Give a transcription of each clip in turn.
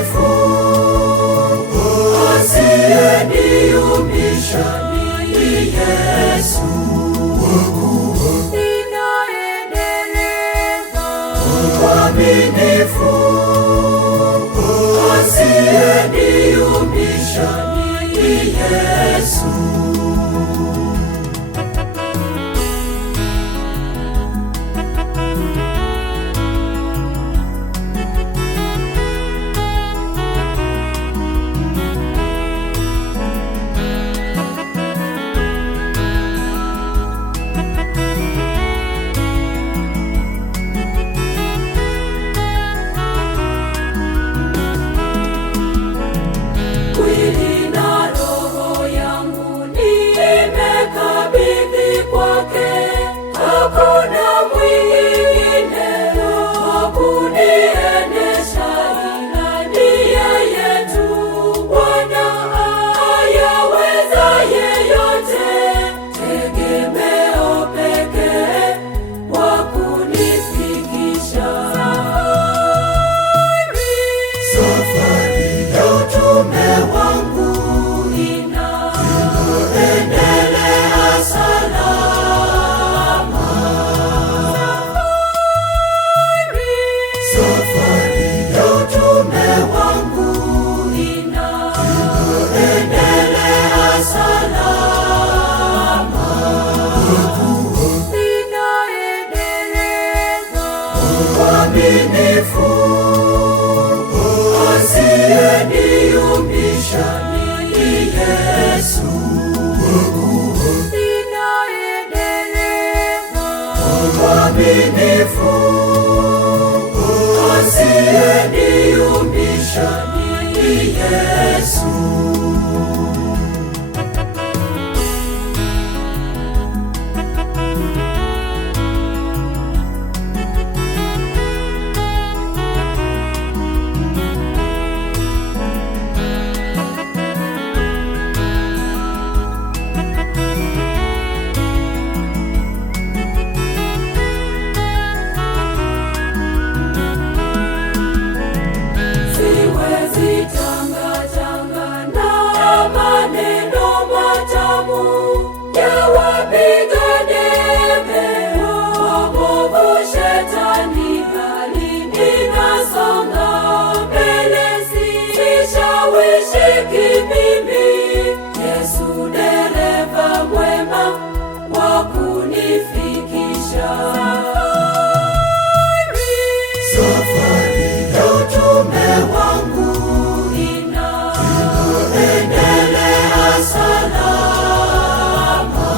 mwaminifu, asiyeniumbisha ni Yesu. Mwaminifu, asiyeniumbisha ni Yesu. Mwili na roho yangu nimekabidhi kwake, hakuna mwingine wa kuniendesha ila ni yeye tu. Bwana ayawezaye yote, tegemeo pekee wa kunifikisha. Safari ya utume wangu inaendelea salama. Safari ya utume wangu inaendelea salama. Ninaendeleza uaminifu, asiyeniumbisha ni Yesu. Ninaendeleza uaminifu, asiyeniumbisha ni Yesu. Siwezi tanga na maneno matamu ya wapiga debe waovu Shetani, bali ninasonga mbele, sishawishiki mimi. Yesu dereva mwema wa kunifikisha. Safari ya utume wangu inaendelea salama.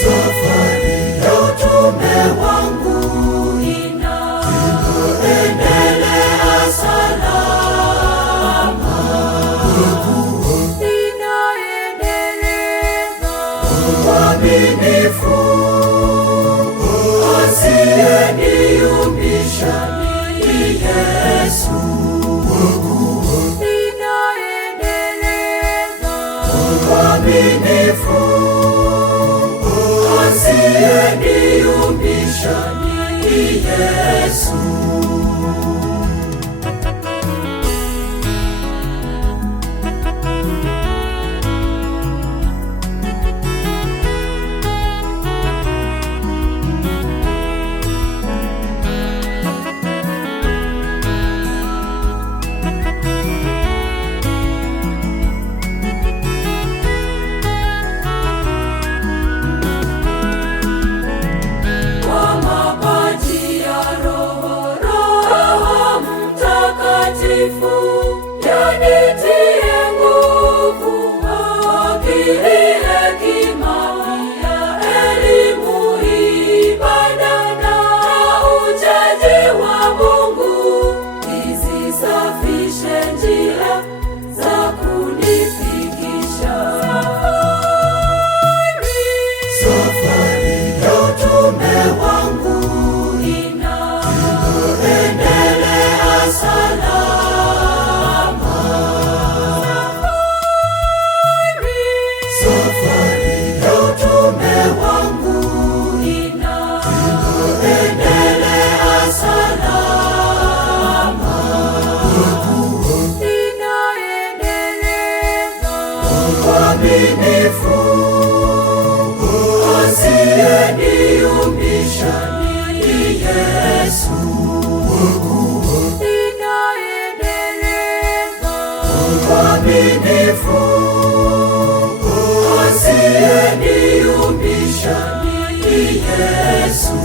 Safari ya utume wangu inaendelea salama. Ninaendeleza uaminifu, asiyeniumbisha ni Yesu. Ninaendeleza uaminifu, asiyeniumbisha ni Yesu. Kwa mapaji ya Roho ni Yesu. Mwaminifu, asiyeniumbisha ni Yesu.